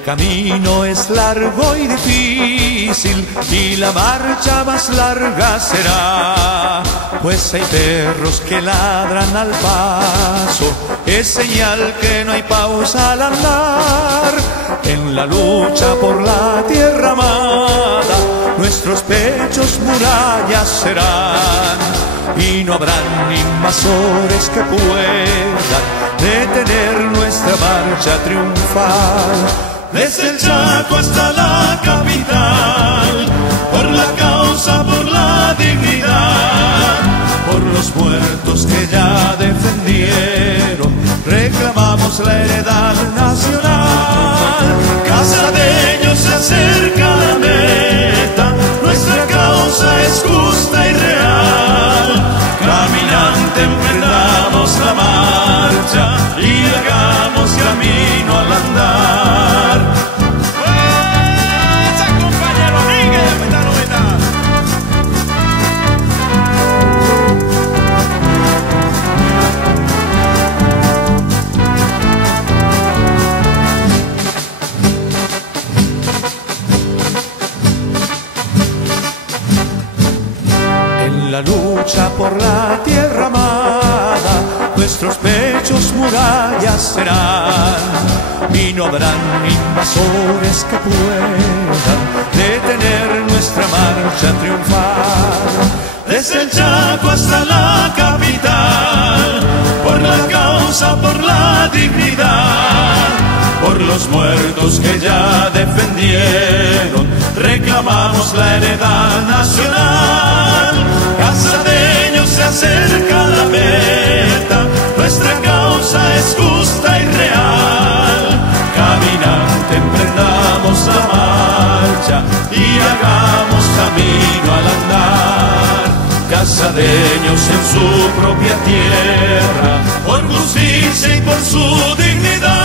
El camino es largo y difícil y la marcha más larga será, pues hay perros que ladran al paso, es señal que no hay pausa al andar. En la lucha por la tierra amada, nuestros pechos murallas serán, y no habrán invasores que puedan detener nuestra marcha triunfal. Desde el Chaco hasta la capital, por la causa, por la dignidad, por los muertos que ya defendieron, reclamamos la heredad nacional. Casadeños, se acerca la meta, nuestra causa es justa y real. Caminante, emprendamos la marcha y hagamos camino al andar. En la lucha por la tierra amada, nuestros pechos murallas serán, y no habrán invasores que puedan detener nuestra marcha triunfal. Desde el Chaco hasta la capital, por la causa, por la dignidad, por los muertos que ya defendieron, reclamamos la heredad nacional. Casadeños, se acerca la meta, nuestra causa es justa y real. Caminante, emprendamos la marcha y hagamos camino al andar. Casadeños en su propia tierra, por justicia y por su dignidad.